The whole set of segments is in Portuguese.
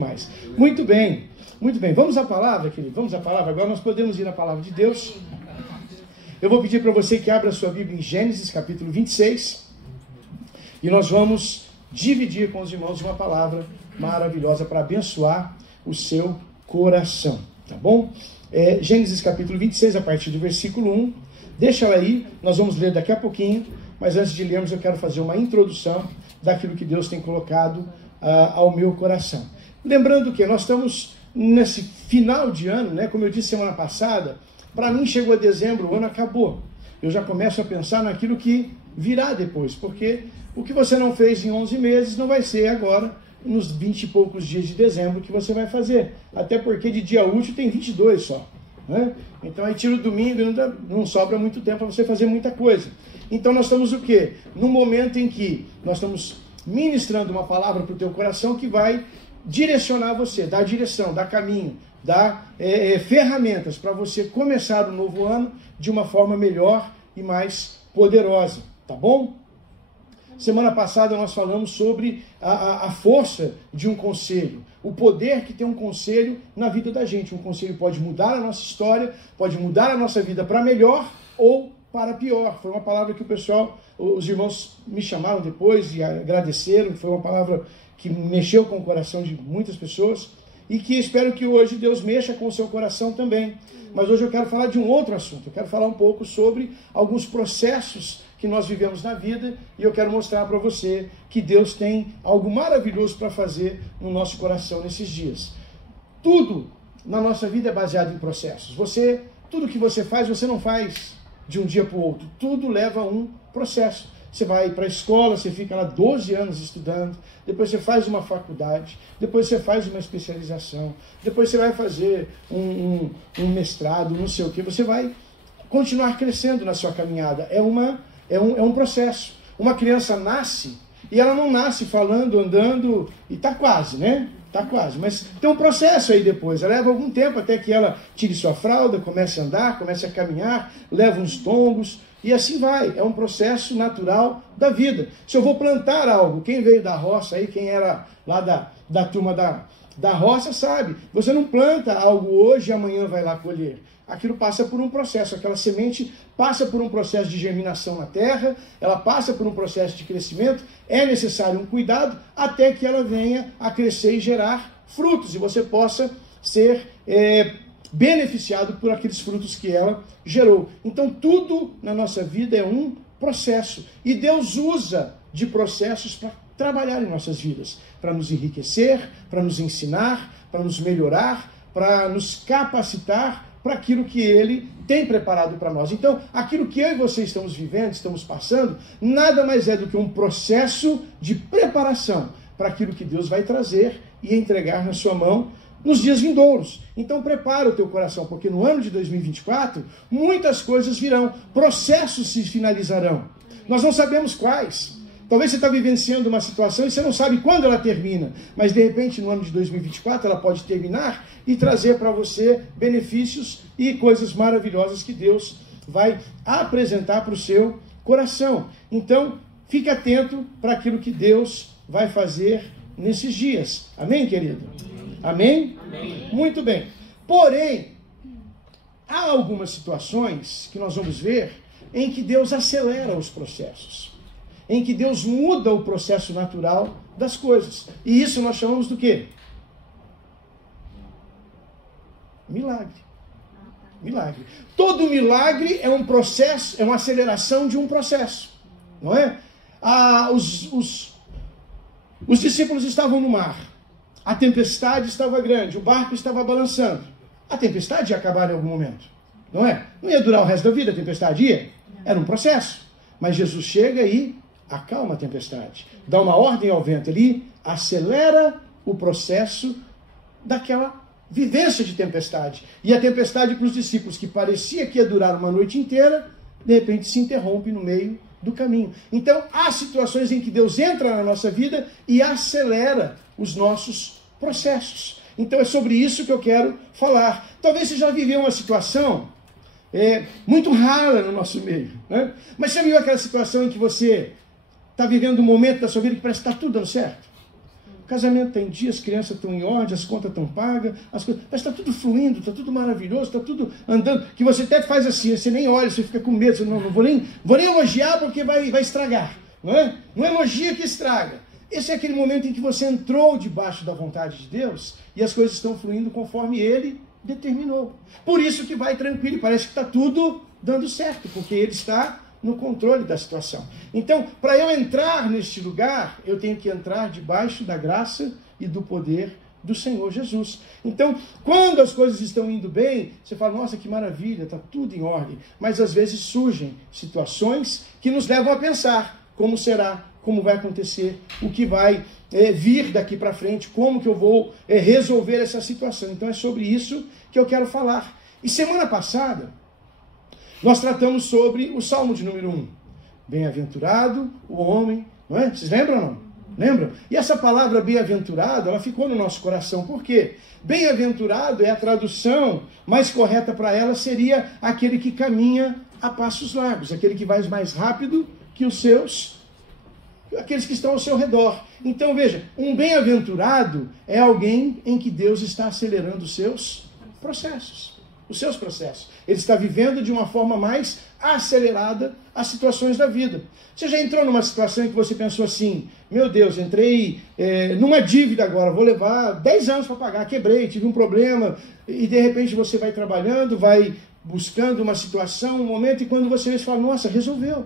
mais. Muito bem, muito bem. Vamos à palavra, querido. Vamos à palavra. Agora nós podemos ir à palavra de Deus. Eu vou pedir para você que abra a sua Bíblia em Gênesis, capítulo 26. E nós vamos dividir com os irmãos uma palavra maravilhosa para abençoar o seu coração. Tá bom? Gênesis, capítulo 26, a partir do versículo 1. Deixa ela aí, nós vamos ler daqui a pouquinho. Mas antes de lermos, eu quero fazer uma introdução daquilo que Deus tem colocado ao meu coração. Lembrando que nós estamos nesse final de ano, né? Como eu disse semana passada, para mim chegou a dezembro, o ano acabou. Eu já começo a pensar naquilo que virá depois, porque o que você não fez em 11 meses não vai ser agora, nos 20 e poucos dias de dezembro, que você vai fazer. Até porque de dia útil tem 22 só. Né? Então aí tira o domingo e não sobra muito tempo para você fazer muita coisa. Então nós estamos o quê? Num momento em que nós estamos ministrando uma palavra para o teu coração que vai direcionar você, dar direção, dar caminho, dar ferramentas para você começar o novo ano de uma forma melhor e mais poderosa, tá bom? Semana passada nós falamos sobre a força de um conselho, o poder que tem um conselho na vida da gente. Um conselho pode mudar a nossa história, pode mudar a nossa vida para melhor ou para pior. Foi uma palavra que o pessoal, os irmãos me chamaram depois e agradeceram, foi uma palavra que mexeu com o coração de muitas pessoas e que espero que hoje Deus mexa com o seu coração também. Mas hoje eu quero falar de um outro assunto, eu quero falar um pouco sobre alguns processos que nós vivemos na vida e eu quero mostrar para você que Deus tem algo maravilhoso para fazer no nosso coração nesses dias. Tudo na nossa vida é baseado em processos. Tudo que você faz, você não faz de um dia para o outro. Tudo leva a um processo. Você vai para a escola, você fica lá 12 anos estudando, depois você faz uma faculdade, depois você faz uma especialização, depois você vai fazer um mestrado, não sei o que. Você vai continuar crescendo na sua caminhada. É um processo. Uma criança nasce e ela não nasce falando, andando e está quase, né? Está quase, mas tem um processo aí depois. Ela leva algum tempo até que ela tire sua fralda, comece a andar, comece a caminhar, leva uns tombos e assim vai. É um processo natural da vida. Se eu vou plantar algo, quem veio da roça aí, quem era lá da turma da roça sabe, você não planta algo hoje e amanhã vai lá colher. Aquilo passa por um processo, aquela semente passa por um processo de germinação na terra, ela passa por um processo de crescimento, é necessário um cuidado até que ela venha a crescer e gerar frutos, e você possa ser beneficiado por aqueles frutos que ela gerou. Então tudo na nossa vida é um processo, e Deus usa de processos para trabalhar em nossas vidas, para nos enriquecer, para nos ensinar, para nos melhorar, para nos capacitar para aquilo que Ele tem preparado para nós. Então, aquilo que eu e você estamos vivendo, estamos passando, nada mais é do que um processo de preparação para aquilo que Deus vai trazer e entregar na sua mão nos dias vindouros. Então, prepara o teu coração, porque no ano de 2024, muitas coisas virão, processos se finalizarão. Nós não sabemos quais. Talvez você está vivenciando uma situação e você não sabe quando ela termina, mas de repente no ano de 2024 ela pode terminar e trazer para você benefícios e coisas maravilhosas que Deus vai apresentar para o seu coração. Então, fique atento para aquilo que Deus vai fazer nesses dias. Amém, querido? Amém? Amém? Muito bem. Porém, há algumas situações que nós vamos ver em que Deus acelera os processos, em que Deus muda o processo natural das coisas. E isso nós chamamos do quê? Milagre. Milagre. Todo milagre é um processo, é uma aceleração de um processo. Não é? Os discípulos estavam no mar. A tempestade estava grande, o barco estava balançando. A tempestade ia acabar em algum momento. Não é? Não ia durar o resto da vida a tempestade, ia? Era um processo. Mas Jesus chega e acalma a tempestade, dá uma ordem ao vento, ele acelera o processo daquela vivência de tempestade. E a tempestade para os discípulos, que parecia que ia durar uma noite inteira, de repente se interrompe no meio do caminho. Então, há situações em que Deus entra na nossa vida e acelera os nossos processos. Então, é sobre isso que eu quero falar. Talvez você já viveu uma situação muito rara no nosso meio, né? Mas você viu aquela situação em que você está vivendo um momento da sua vida que parece que está tudo dando certo? casamento está em dia, as crianças estão em ordem, as contas estão pagas, mas está tudo fluindo, está tudo maravilhoso, está tudo andando, que você até faz assim, você nem olha, você fica com medo, você não vou nem elogiar porque vai estragar, não é? Não elogia que estraga. Esse é aquele momento em que você entrou debaixo da vontade de Deus e as coisas estão fluindo conforme Ele determinou. Por isso que vai tranquilo e parece que está tudo dando certo, porque Ele está no controle da situação. Então, para eu entrar neste lugar, eu tenho que entrar debaixo da graça e do poder do Senhor Jesus. Então, quando as coisas estão indo bem, você fala, nossa, que maravilha, está tudo em ordem. Mas às vezes surgem situações que nos levam a pensar, como será, como vai acontecer, o que vai vir daqui para frente, como que eu vou resolver essa situação. Então é sobre isso que eu quero falar. E semana passada, nós tratamos sobre o Salmo de número 1. Bem-aventurado o homem, não é? Vocês lembram ou não? Lembram? E essa palavra bem-aventurado, ela ficou no nosso coração. Por quê? Bem-aventurado é a tradução mais correta para ela, seria aquele que caminha a passos largos, aquele que vai mais rápido que aqueles que estão ao seu redor. Então veja, um bem-aventurado é alguém em que Deus está acelerando os seus processos. Ele está vivendo de uma forma mais acelerada as situações da vida. Você já entrou numa situação em que você pensou assim, meu Deus, entrei numa dívida agora, vou levar 10 anos para pagar, quebrei, tive um problema, e de repente você vai trabalhando, vai buscando uma situação, um momento, e quando você vê, você fala, nossa, resolveu,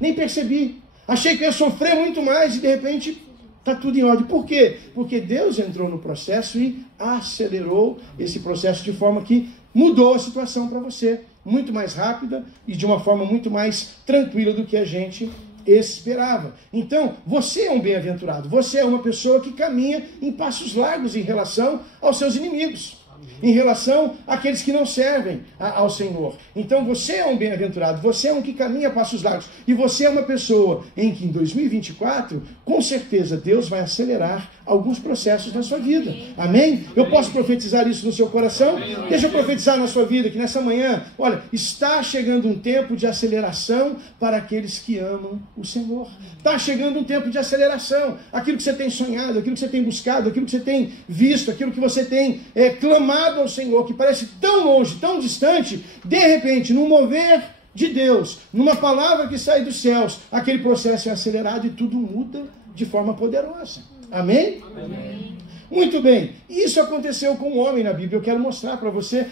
nem percebi, achei que eu ia sofrer muito mais, e de repente está tudo em ordem. Por quê? Porque Deus entrou no processo e acelerou esse processo de forma que mudou a situação para você, muito mais rápida e de uma forma muito mais tranquila do que a gente esperava. Então, você é um bem-aventurado, você é uma pessoa que caminha em passos largos em relação aos seus inimigos, em relação àqueles que não servem ao Senhor. Então você é um bem-aventurado, você é um que caminha a passos largos, e você é uma pessoa em que em 2024, com certeza, Deus vai acelerar alguns processos na sua vida. Amém? Eu posso profetizar isso no seu coração? Deixa eu profetizar na sua vida, que nessa manhã, olha, está chegando um tempo de aceleração para aqueles que amam o Senhor. Está chegando um tempo de aceleração. Aquilo que você tem sonhado, aquilo que você tem buscado, aquilo que você tem visto, aquilo que você tem clamado ao Senhor, que parece tão longe, tão distante, de repente, num mover de Deus, numa palavra que sai dos céus, aquele processo é acelerado e tudo muda de forma poderosa. Amém? Amém. Muito bem. Isso aconteceu com um homem na Bíblia. Eu quero mostrar para você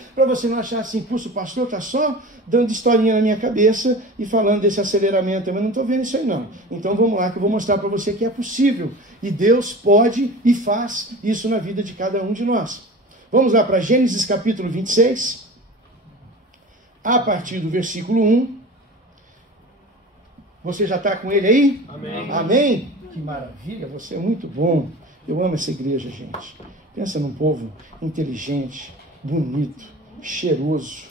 não achar assim, puxa, o pastor está só dando historinha na minha cabeça e falando desse aceleramento. Eu não estou vendo isso aí não. Então vamos lá que eu vou mostrar para você que é possível. E Deus pode e faz isso na vida de cada um de nós. Vamos lá para Gênesis capítulo 26, a partir do versículo 1. Você já está com ele aí? Amém. Amém? Que maravilha, você é muito bom. Eu amo essa igreja, gente. Pensa num povo inteligente, bonito, cheiroso.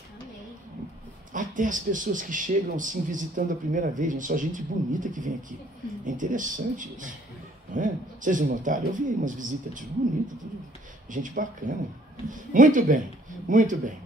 Até as pessoas que chegam assim visitando a primeira vez, gente, só gente bonita que vem aqui. É interessante isso. Não é? Vocês não notaram? Eu vi aí umas visitas bonitas, tudo. Gente bacana. Muito bem, muito bem.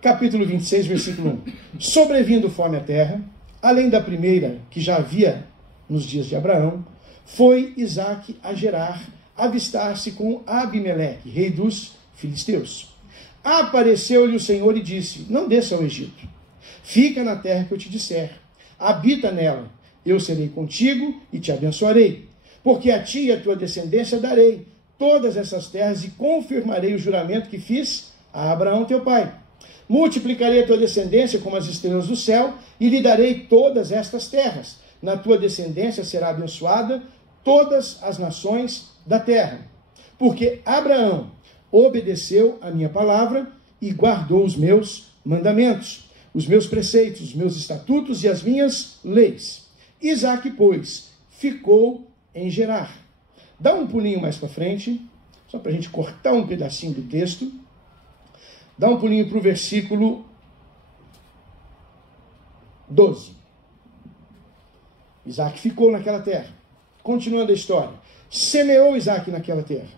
Capítulo 26, versículo 1. Sobrevindo fome à terra, além da primeira que já havia nos dias de Abraão, foi Isaque a Gerar, avistar-se com Abimeleque, rei dos filisteus. Apareceu-lhe o Senhor e disse, não desça ao Egito, fica na terra que eu te disser, habita nela, eu serei contigo e te abençoarei, porque a ti e a tua descendência darei todas essas terras e confirmarei o juramento que fiz a Abraão teu pai. Multiplicarei a tua descendência como as estrelas do céu e lhe darei todas estas terras. Na tua descendência será abençoada todas as nações da terra. Porque Abraão obedeceu a minha palavra e guardou os meus mandamentos, os meus preceitos, os meus estatutos e as minhas leis. Isaque, pois, ficou em Gerar. Dá um pulinho mais para frente, só para a gente cortar um pedacinho do texto. Dá um pulinho para o versículo 12. Isaque ficou naquela terra. Continuando a história. Semeou Isaque naquela terra.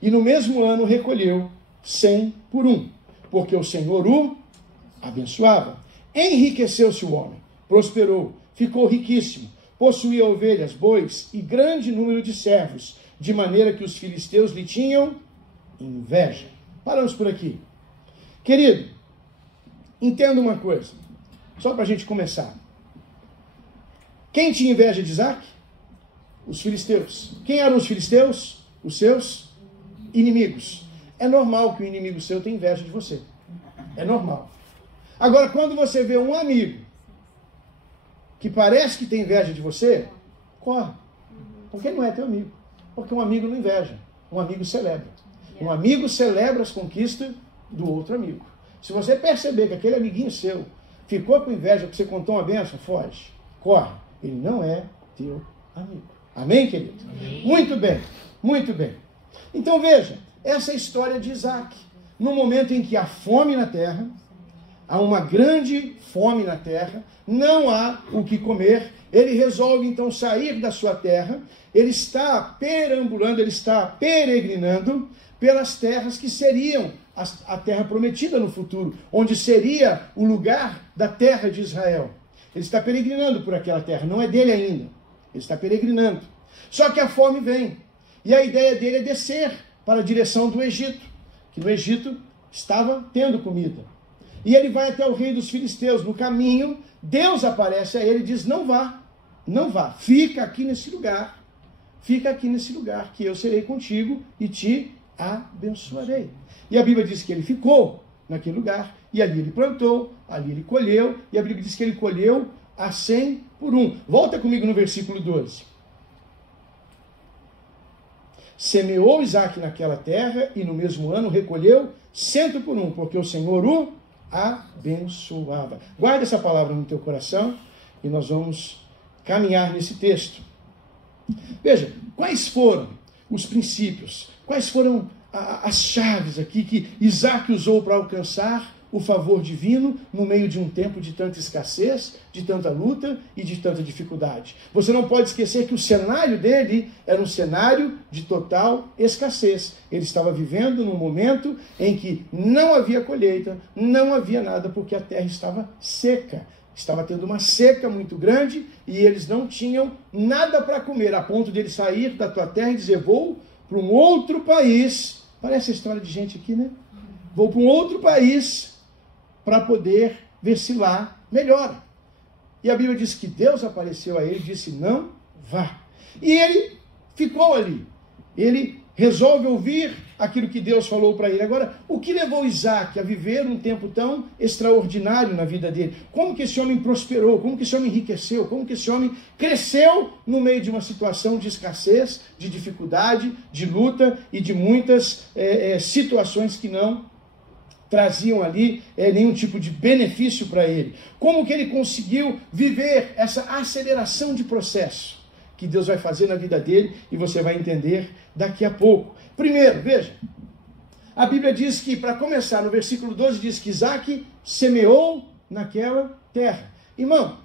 E no mesmo ano recolheu 100 por 1. Porque o Senhor o abençoava. Enriqueceu-se o homem. Prosperou. Ficou riquíssimo. Possuía ovelhas, bois e grande número de servos. de maneira que os filisteus lhe tinham inveja. Paramos por aqui. Querido, entenda uma coisa, só para a gente começar. Quem tinha inveja de Isaac? Os filisteus. Quem eram os filisteus? Os seus inimigos. É normal que o inimigo seu tenha inveja de você. É normal. Agora, quando você vê um amigo que parece que tem inveja de você, corre. Porque ele não é teu amigo. Porque um amigo não inveja. Um amigo celebra. Um amigo celebra as conquistas do outro amigo. Se você perceber que aquele amiguinho seu ficou com inveja porque você contou uma bênção, foge. Corre. Ele não é teu amigo. Amém, querido? Amém. Muito bem. Muito bem. Então veja, essa é a história de Isaac. No momento em que há fome na terra, há uma grande fome na terra, não há o que comer, ele resolve então sair da sua terra, ele está perambulando, ele está peregrinando pelas terras que seriam a terra prometida no futuro, onde seria o lugar da terra de Israel. Ele está peregrinando por aquela terra, não é dele ainda, ele está peregrinando. Só que a fome vem, e a ideia dele é descer para a direção do Egito, que no Egito estava tendo comida. E ele vai até o rei dos filisteus. No caminho, Deus aparece a ele e diz, não vá, não vá, fica aqui nesse lugar, que eu serei contigo e te abençoarei. E a Bíblia diz que ele ficou naquele lugar, e ali ele plantou, ali ele colheu, e a Bíblia diz que ele colheu a 100 por 1. Volta comigo no versículo 12. Semeou Isaac naquela terra, e no mesmo ano recolheu 100 por 1, porque o Senhor o abençoava. Guarda essa palavra no teu coração, e nós vamos caminhar nesse texto. Veja, quais foram os princípios, quais foram as chaves aqui que Isaac usou para alcançar o favor divino no meio de um tempo de tanta escassez, de tanta luta e de tanta dificuldade. Você não pode esquecer que o cenário dele era um cenário de total escassez. Ele estava vivendo num momento em que não havia colheita, não havia nada, porque a terra estava seca. Estava tendo uma seca muito grande e eles não tinham nada para comer, a ponto de ele sair da tua terra e dizer, vou para um outro país. Parece a história de gente aqui, né? Vou para um outro país para poder ver se lá melhora. E a Bíblia diz que Deus apareceu a ele e disse, não vá. E ele ficou ali. Ele resolve ouvir aquilo que Deus falou para ele. Agora, o que levou Isaac a viver um tempo tão extraordinário na vida dele? Como que esse homem prosperou? Como que esse homem enriqueceu? Como que esse homem cresceu no meio de uma situação de escassez, de dificuldade, de luta e de muitas situações que não traziam ali nenhum tipo de benefício para ele? Como que ele conseguiu viver essa aceleração de processo que Deus vai fazer na vida dele e você vai entender daqui a pouco. Primeiro, veja, a Bíblia diz que, para começar, no versículo 12, diz que Isaac semeou naquela terra. Irmão,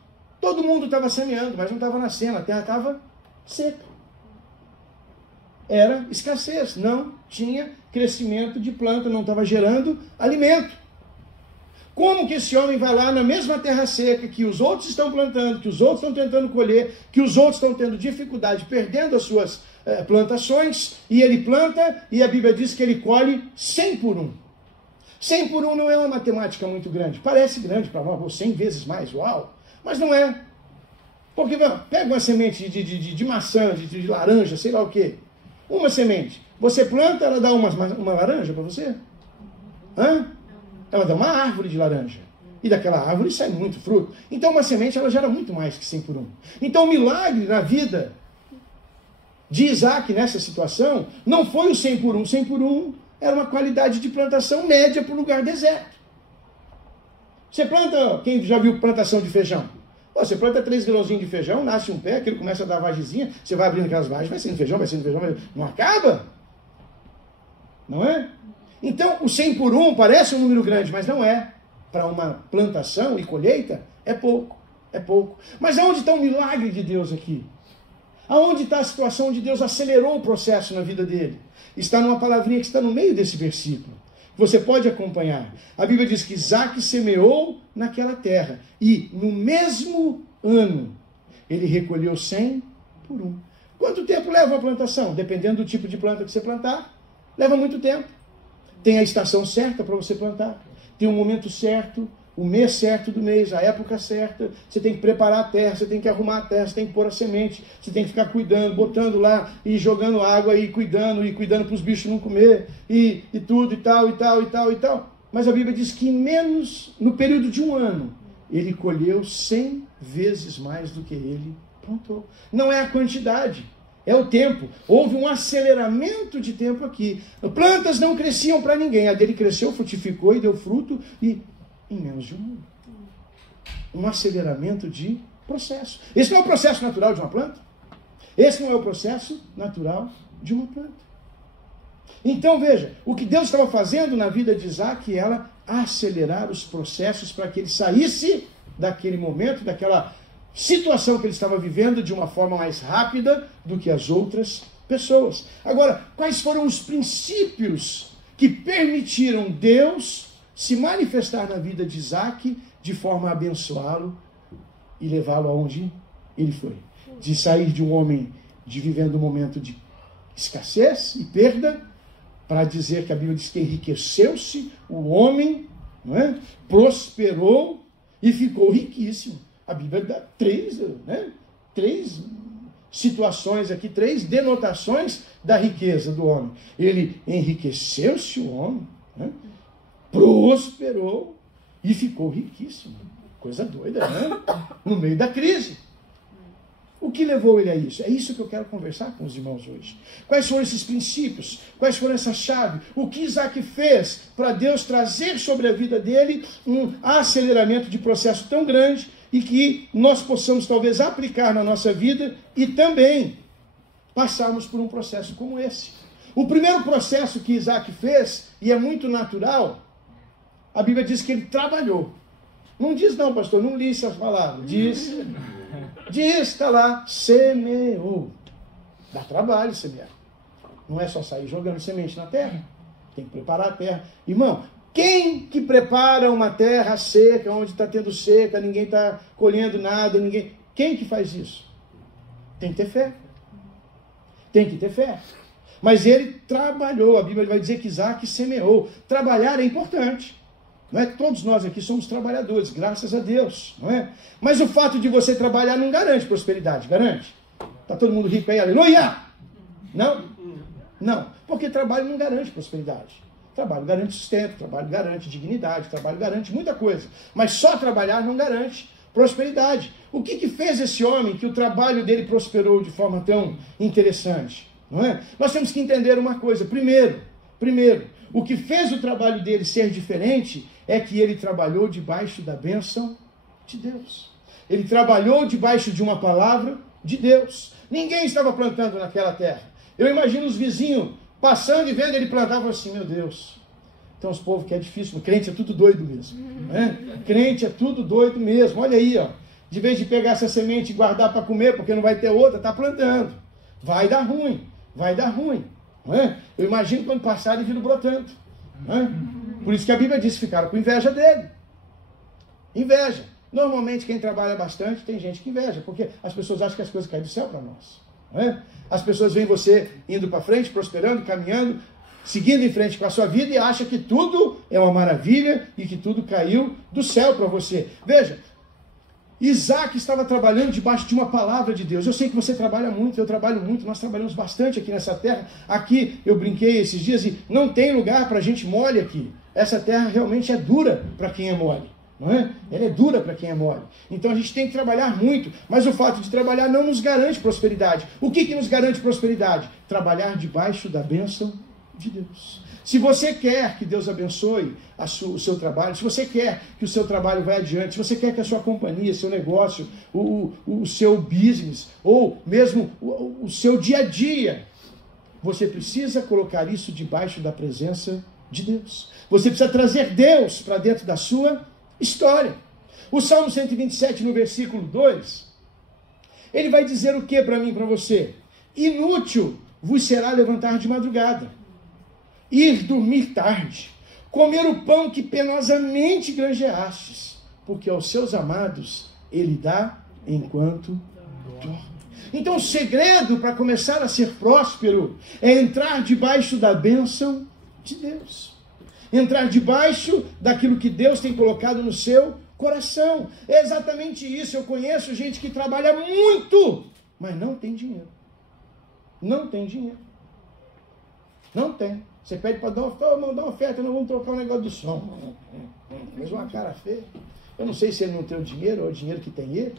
todo mundo estava semeando, mas não estava nascendo, a terra estava seca. Era escassez, não tinha crescimento de planta, não estava gerando alimento. Como que esse homem vai lá na mesma terra seca, que os outros estão plantando, que os outros estão tentando colher, que os outros estão tendo dificuldade, perdendo as suas plantações, e ele planta, e a Bíblia diz que ele colhe 100 por 1. 100 por 1 não é uma matemática muito grande. Parece grande para nós, 100 vezes mais, uau, mas não é. Porque pega uma semente de maçã, de laranja, sei lá o quê. Uma semente. Você planta, ela dá uma laranja para você? Hã? Ela dá uma árvore de laranja. E daquela árvore sai muito fruto. Então uma semente ela gera muito mais que 100 por 1. Então o milagre na vida de Isaac nessa situação não foi o 100 por 1. 100 por 1 era uma qualidade de plantação média para o lugar deserto. Você planta, quem já viu plantação de feijão? Você planta 3 grãozinhos de feijão, nasce um pé, aquilo começa a dar vagezinha, você vai abrindo aquelas vagens, vai sendo feijão, não acaba. Não é? Então, o 100 por 1 parece um número grande, mas não é. Para uma plantação e colheita, é pouco. É pouco. Mas aonde está o milagre de Deus aqui? Aonde está a situação onde Deus acelerou o processo na vida dele? Está numa palavrinha que está no meio desse versículo. Você pode acompanhar. A Bíblia diz que Isaac semeou naquela terra. E no mesmo ano, ele recolheu 100 por 1. Quanto tempo leva uma plantação? Dependendo do tipo de planta que você plantar, leva muito tempo. Tem a estação certa para você plantar, tem o momento certo, o mês certo do mês, a época certa, você tem que preparar a terra, você tem que arrumar a terra, você tem que pôr a semente, você tem que ficar cuidando, botando lá, e jogando água, e cuidando para os bichos não comer, e tudo, e tal. Mas a Bíblia diz que no período de um ano, ele colheu 100 vezes mais do que ele plantou. Não é a quantidade, é o tempo. Houve um aceleramento de tempo aqui. Plantas não cresciam para ninguém, a dele cresceu, frutificou e deu fruto, e em menos de um ano. Um aceleramento de processo. Esse não é o processo natural de uma planta? Esse não é o processo natural de uma planta. Então veja, o que Deus estava fazendo na vida de Isaac era acelerar os processos para que ele saísse daquele momento, daquela situação que ele estava vivendo de uma forma mais rápida do que as outras pessoas. Agora, quais foram os princípios que permitiram Deus se manifestar na vida de Isaac de forma a abençoá-lo e levá-lo aonde ele foi? De sair de um homem vivendo um momento de escassez e perda, para dizer que a Bíblia diz que enriqueceu-se o homem, não é? Prosperou e ficou riquíssimo. A Bíblia dá três situações aqui, 3 denotações da riqueza do homem. Ele enriqueceu-se o homem, né? Prosperou e ficou riquíssimo. Coisa doida, né? No meio da crise. O que levou ele a isso? É isso que eu quero conversar com os irmãos hoje. Quais foram esses princípios? Quais foram essa chave? O que Isaac fez para Deus trazer sobre a vida dele um aceleramento de processo tão grande e que nós possamos talvez aplicar na nossa vida e também passarmos por um processo como esse. O primeiro processo que Isaac fez, e é muito natural, a Bíblia diz que ele trabalhou. Não diz não, pastor, não li essas palavras. Diz, está lá, semeou. Dá trabalho semear. Não é só sair jogando semente na terra. Tem que preparar a terra. Irmão, quem que prepara uma terra seca, onde está tendo seca, ninguém está colhendo nada, quem que faz isso? Tem que ter fé. Tem que ter fé. Mas ele trabalhou. A Bíblia vai dizer que Isaac semeou. Trabalhar é importante. Não é? Todos nós aqui somos trabalhadores, graças a Deus, não é? Mas o fato de você trabalhar não garante prosperidade, garante? Está todo mundo rico aí, aleluia! Não? Não, porque trabalho não garante prosperidade. Trabalho garante sustento, trabalho garante dignidade, trabalho garante muita coisa. Mas só trabalhar não garante prosperidade. O que fez esse homem que o trabalho dele prosperou de forma tão interessante? Não é? Nós temos que entender uma coisa. Primeiro, o que fez o trabalho dele ser diferente é que ele trabalhou debaixo da bênção de Deus. Ele trabalhou debaixo de uma palavra de Deus. Ninguém estava plantando naquela terra. Eu imagino os vizinhos passando e vendo ele plantar e falando assim, meu Deus, tem uns povos que é difícil, crente é tudo doido mesmo. Né? Crente é tudo doido mesmo. Olha aí, ó. De vez de pegar essa semente e guardar para comer, porque não vai ter outra, está plantando. Vai dar ruim. Não é? Eu imagino quando passar e viram brotando. Não é? Por isso que a Bíblia diz que ficaram com inveja dele. Inveja. Normalmente quem trabalha bastante tem gente que inveja, porque as pessoas acham que as coisas caem do céu para nós. Não é? As pessoas veem você indo para frente, prosperando, caminhando, seguindo em frente com a sua vida e acham que tudo é uma maravilha e que tudo caiu do céu para você. Veja, Isaac estava trabalhando debaixo de uma palavra de Deus. Eu sei que você trabalha muito, eu trabalho muito, nós trabalhamos bastante aqui nessa terra. Aqui eu brinquei esses dias e não tem lugar para a gente mole aqui. Essa terra realmente é dura para quem é mole. Não é? Ela é dura para quem é mole. Então a gente tem que trabalhar muito, mas o fato de trabalhar não nos garante prosperidade. O que nos garante prosperidade? Trabalhar debaixo da bênção de Deus. Se você quer que Deus abençoe o seu trabalho, se você quer que o seu trabalho vá adiante, se você quer que a sua companhia, seu negócio, o seu business, ou mesmo o seu dia a dia, você precisa colocar isso debaixo da presença de Deus. Você precisa trazer Deus para dentro da sua história. O Salmo 127, no versículo 2, ele vai dizer o que para mim e para você? Inútil vos será levantar de madrugada, ir dormir tarde, comer o pão que penosamente granjeastes, porque aos seus amados ele dá enquanto dorme. Então o segredo para começar a ser próspero é entrar debaixo da bênção de Deus. Entrar debaixo daquilo que Deus tem colocado no seu coração. É exatamente isso. Eu conheço gente que trabalha muito, mas não tem dinheiro. Não tem dinheiro. Não tem. Você pede para mandar uma oferta, nós vamos trocar o negócio do som. Fez uma cara feia. Eu não sei se ele não tem o dinheiro ou o dinheiro que tem ele.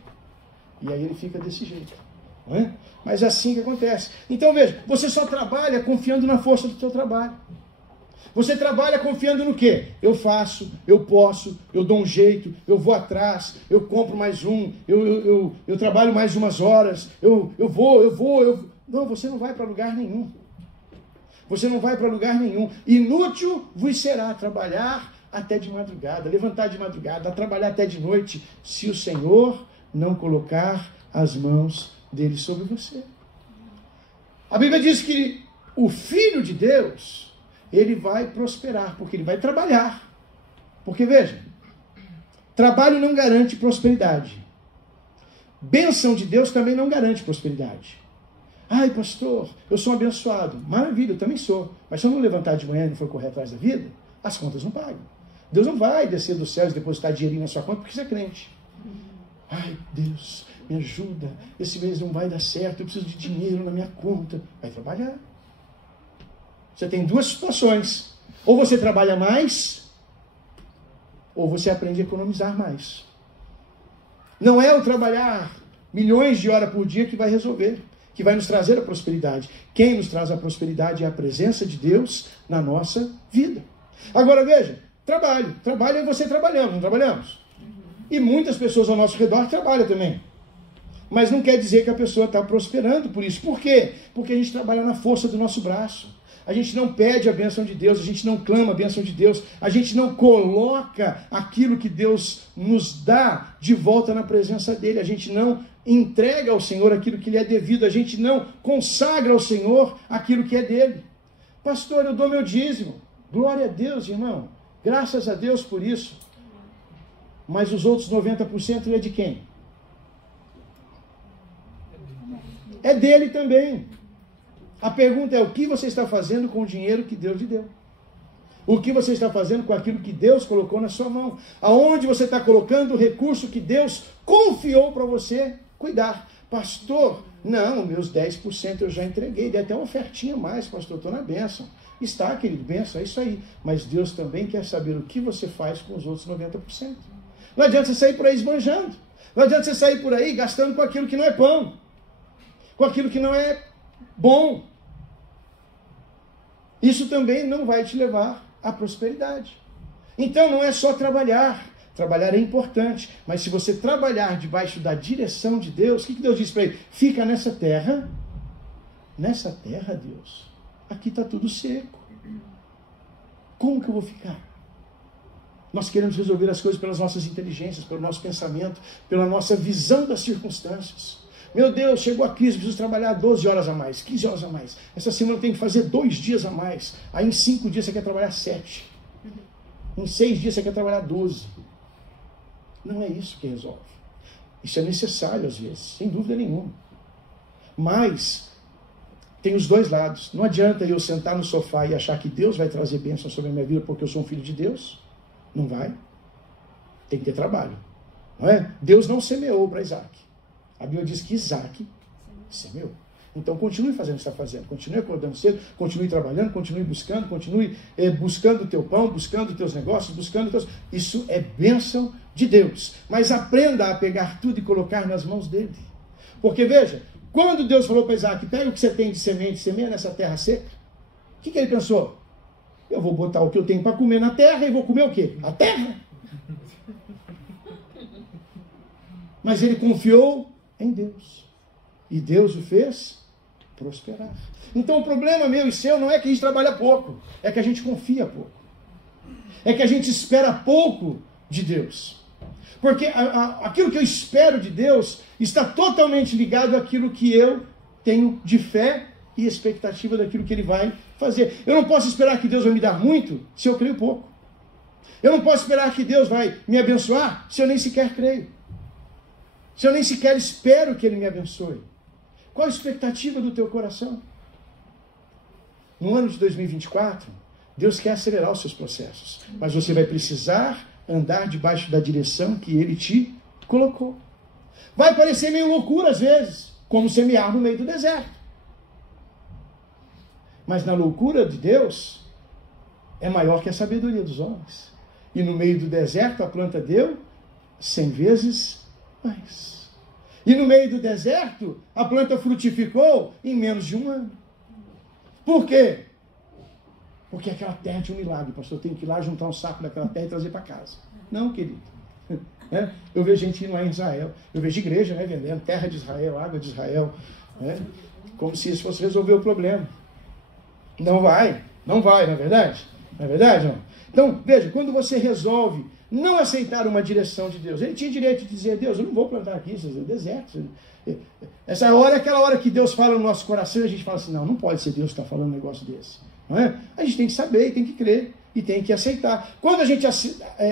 E aí ele fica desse jeito. Não é? Mas é assim que acontece. Então veja, você só trabalha confiando na força do seu trabalho. Você trabalha confiando no quê? Eu faço, eu posso, eu dou um jeito, eu vou atrás, eu compro mais um, eu trabalho mais umas horas, eu vou. Não, você não vai para lugar nenhum. Você não vai para lugar nenhum. Inútil vos será trabalhar até de madrugada, levantar de madrugada, trabalhar até de noite, se o Senhor não colocar as mãos dele sobre você. A Bíblia diz que o Filho de Deus, ele vai prosperar, porque ele vai trabalhar. Porque veja, trabalho não garante prosperidade. Bênção de Deus também não garante prosperidade. Ai, pastor, eu sou um abençoado. Maravilha, eu também sou. Mas se eu não levantar de manhã e não for correr atrás da vida, as contas não pagam. Deus não vai descer dos céus e depositar dinheirinho na sua conta porque você é crente. Ai, Deus, me ajuda. Esse mês não vai dar certo, eu preciso de dinheiro na minha conta. Vai trabalhar. Você tem duas situações. Ou você trabalha mais, ou você aprende a economizar mais. Não é o trabalhar milhões de horas por dia que vai resolver, que vai nos trazer a prosperidade. Quem nos traz a prosperidade é a presença de Deus na nossa vida. Agora veja, trabalho é você trabalhando, não trabalhamos? E muitas pessoas ao nosso redor trabalham também. Mas não quer dizer que a pessoa está prosperando por isso. Por quê? Porque a gente trabalha na força do nosso braço. A gente não pede a bênção de Deus, a gente não clama a bênção de Deus, a gente não coloca aquilo que Deus nos dá de volta na presença dele, a gente não entrega ao Senhor aquilo que lhe é devido, a gente não consagra ao Senhor aquilo que é dele. Pastor, eu dou meu dízimo. Glória a Deus, irmão. Graças a Deus por isso. Mas os outros 90% é de quem? É dele também. A pergunta é: o que você está fazendo com o dinheiro que Deus lhe deu? O que você está fazendo com aquilo que Deus colocou na sua mão? Aonde você está colocando o recurso que Deus confiou para você cuidar? Pastor, não, meus 10% eu já entreguei, dei até uma ofertinha a mais, pastor, estou na bênção. Está, querido, bênção, é isso aí. Mas Deus também quer saber o que você faz com os outros 90%. Não adianta você sair por aí esbanjando. Não adianta você sair por aí gastando com aquilo que não é pão, com aquilo que não é bom. Isso também não vai te levar à prosperidade. Então não é só trabalhar. Trabalhar é importante, mas se você trabalhar debaixo da direção de Deus, o que Deus diz para ele? Fica nessa terra. Nessa terra, Deus, aqui está tudo seco. Como que eu vou ficar? Nós queremos resolver as coisas pelas nossas inteligências, pelo nosso pensamento, pela nossa visão das circunstâncias. Meu Deus, chegou a crise, preciso trabalhar 12 horas a mais, 15 horas a mais. Essa semana eu tenho que fazer 2 dias a mais. Aí em 5 dias você quer trabalhar 7. Em 6 dias você quer trabalhar 12. Não é isso que resolve. Isso é necessário às vezes, sem dúvida nenhuma. Mas tem os dois lados. Não adianta eu sentar no sofá e achar que Deus vai trazer bênção sobre a minha vida porque eu sou um filho de Deus. Não vai. Tem que ter trabalho. Não é? Deus não semeou para Isaac. A Bíblia diz que Isaac semeou. Então continue fazendo o que está fazendo. Continue acordando cedo, continue trabalhando, continue buscando o teu pão, buscando os teus negócios, Isso é bênção de Deus. Mas aprenda a pegar tudo e colocar nas mãos dele. Porque veja, quando Deus falou para Isaac, pega o que você tem de semente, semeia nessa terra seca, o que ele pensou? Eu vou botar o que eu tenho para comer na terra e vou comer o quê? A terra? Mas ele confiou em Deus. E Deus o fez prosperar. Então o problema meu e seu não é que a gente trabalha pouco, é que a gente confia pouco. É que a gente espera pouco de Deus. Porque aquilo que eu espero de Deus está totalmente ligado àquilo que eu tenho de fé e expectativa daquilo que Ele vai fazer. Eu não posso esperar que Deus vai me dar muito se eu creio pouco. Eu não posso esperar que Deus vai me abençoar se eu nem sequer creio. Se eu nem sequer espero que Ele me abençoe. Qual a expectativa do teu coração? No ano de 2024, Deus quer acelerar os seus processos, mas você vai precisar andar debaixo da direção que Ele te colocou. Vai parecer meio loucura às vezes, como semear no meio do deserto. Mas na loucura de Deus, é maior que a sabedoria dos homens. E no meio do deserto, a planta deu 100 vezes mais. E no meio do deserto, a planta frutificou em menos de um ano. Por quê? Porque aquela terra tinha um milagre, pastor. Eu tenho que ir lá juntar um saco daquela terra e trazer para casa. Não, querido. Eu vejo gente indo lá em Israel. Eu vejo igreja, vendendo terra de Israel, água de Israel. Como se isso fosse resolver o problema. Não vai, não é verdade? Não é verdade, não? Então, veja, quando você resolve não aceitar uma direção de Deus, ele tinha direito de dizer, Deus, eu não vou plantar aqui, isso é deserto. Essa hora é aquela hora que Deus fala no nosso coração e a gente fala assim, não pode ser Deus que está falando um negócio desse. Não é? A gente tem que saber, tem que crer e tem que aceitar. Quando a gente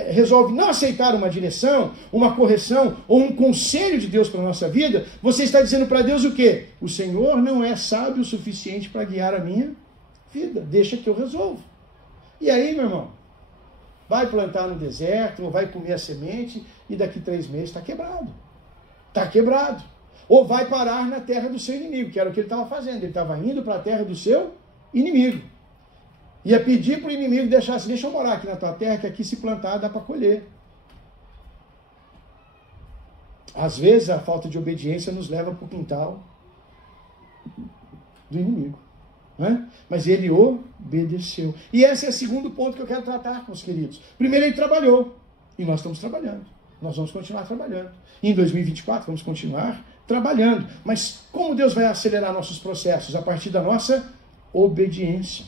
resolve não aceitar uma direção, uma correção ou um conselho de Deus para a nossa vida, você está dizendo para Deus o quê? O Senhor não é sábio o suficiente para guiar a minha vida, deixa que eu resolvo. E aí, meu irmão, vai plantar no deserto, ou vai comer a semente, e daqui 3 meses está quebrado. Está quebrado. Ou vai parar na terra do seu inimigo, que era o que ele estava fazendo. Ele estava indo para a terra do seu inimigo. Ia pedir para o inimigo deixar assim, deixa eu morar aqui na tua terra, que aqui se plantar dá para colher. Às vezes a falta de obediência nos leva para o quintal do inimigo. Mas ele obedeceu. E esse é o segundo ponto que eu quero tratar com os queridos. Primeiro, ele trabalhou. E nós estamos trabalhando. Nós vamos continuar trabalhando. E em 2024 vamos continuar trabalhando. Mas como Deus vai acelerar nossos processos? A partir da nossa obediência.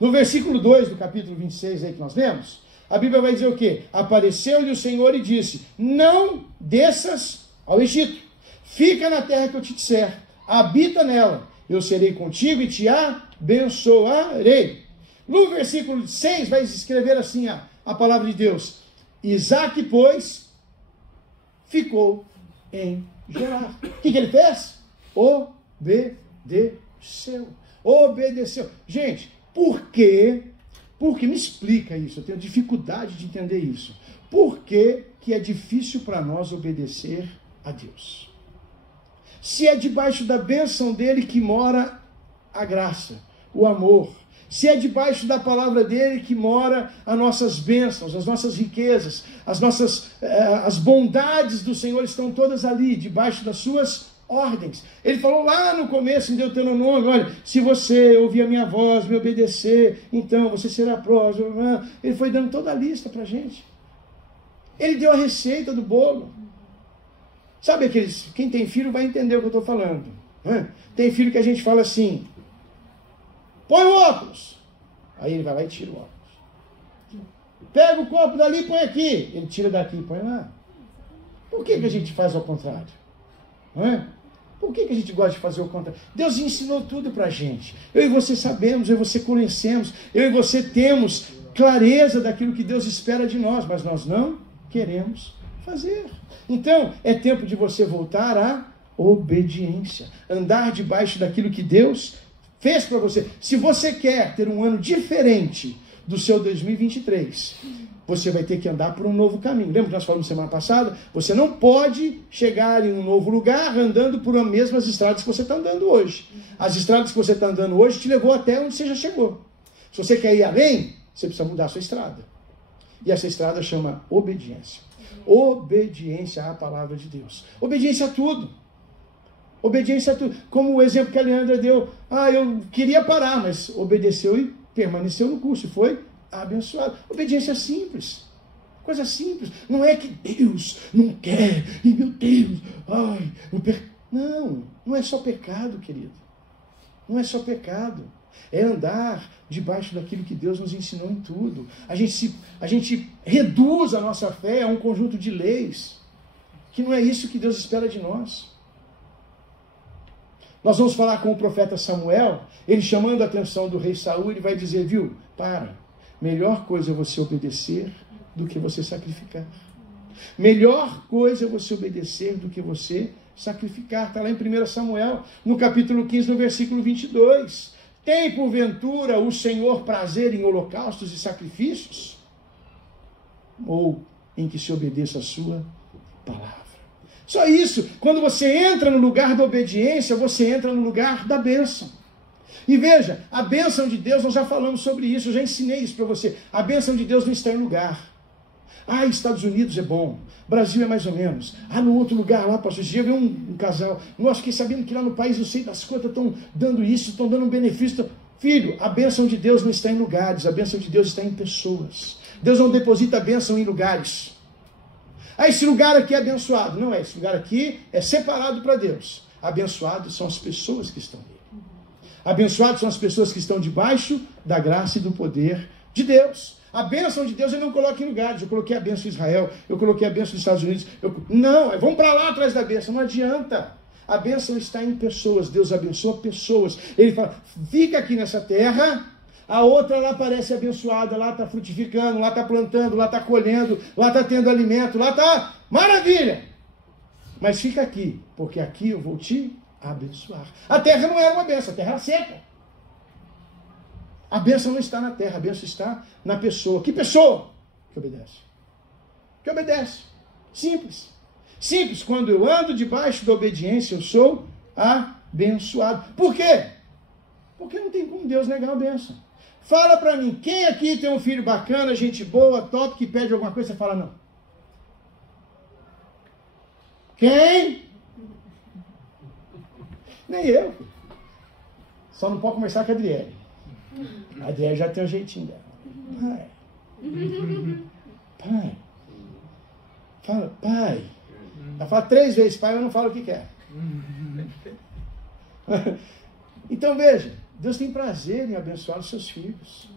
No versículo 2 do capítulo 26 aí que nós lemos, a Bíblia vai dizer o quê? Apareceu-lhe o Senhor e disse, não desças ao Egito. Fica na terra que eu te disser. Habita nela. Eu serei contigo e te abençoarei. No versículo 6 vai escrever assim a palavra de Deus. Isaac, pois, ficou em Gerar. O que ele fez? Obedeceu. Obedeceu. Gente, por quê? Porque me explica isso. Eu tenho dificuldade de entender isso. Por que é difícil para nós obedecer a Deus? Se é debaixo da bênção dele que mora a graça, o amor. Se é debaixo da palavra dele que mora as nossas bênçãos, as nossas riquezas, as bondades do Senhor estão todas ali, debaixo das suas ordens. Ele falou lá no começo, em Deuteronômio, olha, se você ouvir a minha voz, me obedecer, então você será próspero. Ele foi dando toda a lista para a gente. Ele deu a receita do bolo. Sabe aqueles, quem tem filho vai entender o que eu estou falando. Tem filho que a gente fala assim, põe o óculos. Aí ele vai lá e tira o óculos. Pega o copo dali e põe aqui. Ele tira daqui e põe lá. Por que a gente faz ao contrário? Por que a gente gosta de fazer o contrário? Deus ensinou tudo para a gente. Eu e você sabemos, eu e você conhecemos, eu e você temos clareza daquilo que Deus espera de nós, mas nós não queremos fazer. Então, é tempo de você voltar à obediência. Andar debaixo daquilo que Deus fez para você. Se você quer ter um ano diferente do seu 2023, você vai ter que andar por um novo caminho. Lembra que nós falamos semana passada? Você não pode chegar em um novo lugar andando por as mesmas estradas que você está andando hoje. As estradas que você está andando hoje te levou até onde você já chegou. Se você quer ir além, você precisa mudar a sua estrada. E essa estrada chama obediência. Obediência à palavra de Deus. Obediência a tudo. Obediência a tudo. Como o exemplo que a Leandra deu. Eu queria parar, mas obedeceu e permaneceu no curso. E foi abençoado. Obediência simples. Coisa simples. Não é que Deus não quer. E meu Deus. Não é só pecado, querido. Não é só pecado. É andar debaixo daquilo que Deus nos ensinou em tudo. A gente reduz a nossa fé a um conjunto de leis, que não é isso que Deus espera de nós. Nós vamos falar com o profeta Samuel, ele chamando a atenção do rei Saul, ele vai dizer, viu, melhor coisa é você obedecer do que você sacrificar. Melhor coisa é você obedecer do que você sacrificar. Está lá em 1 Samuel, no capítulo 15, no versículo 22. Tem, porventura, o Senhor prazer em holocaustos e sacrifícios? Ou em que se obedeça a sua palavra? Só isso. Quando você entra no lugar da obediência, você entra no lugar da bênção. E veja, a bênção de Deus, nós já falamos sobre isso, eu já ensinei isso para você. A bênção de Deus não está em lugar. Ah, Estados Unidos é bom, Brasil é mais ou menos. Ah, no outro lugar lá, pastor, esse dia veio um casal. Nós fiquei sabendo que lá no país, não sei das quantas, estão dando isso, estão dando um benefício. Filho, a bênção de Deus não está em lugares, a bênção de Deus está em pessoas. Deus não deposita a bênção em lugares. Ah, esse lugar aqui é abençoado. Não é, esse lugar aqui é separado para Deus. Abençoados são as pessoas que estão nele. Abençoados são as pessoas que estão debaixo da graça e do poder de Deus. A bênção de Deus eu não coloco em lugares. Eu coloquei a bênção de Israel, eu coloquei a bênção dos Estados Unidos. Não, vamos para lá atrás da bênção. Não adianta. A bênção está em pessoas. Deus abençoa pessoas. Ele fala, fica aqui nessa terra. A outra lá parece abençoada, lá está frutificando, lá está plantando, lá está colhendo, lá está tendo alimento, lá está maravilha. Mas fica aqui, porque aqui eu vou te abençoar. A terra não era uma bênção, a terra era seca. A bênção não está na terra, a bênção está na pessoa. Que pessoa? Que obedece. Que obedece. Simples. Simples. Quando eu ando debaixo da obediência, eu sou abençoado. Por quê? Porque não tem como Deus negar a bênção. Fala para mim, quem aqui tem um filho bacana, gente boa, top, que pede alguma coisa, você fala não? Quem? Nem eu. Só não pode conversar com a Adriele. A Adriele já tem um jeitinho dela. Pai. Fala, pai. Ela fala 3 vezes pai, mas não fala o que quer. Então veja, Deus tem prazer em abençoar os seus filhos.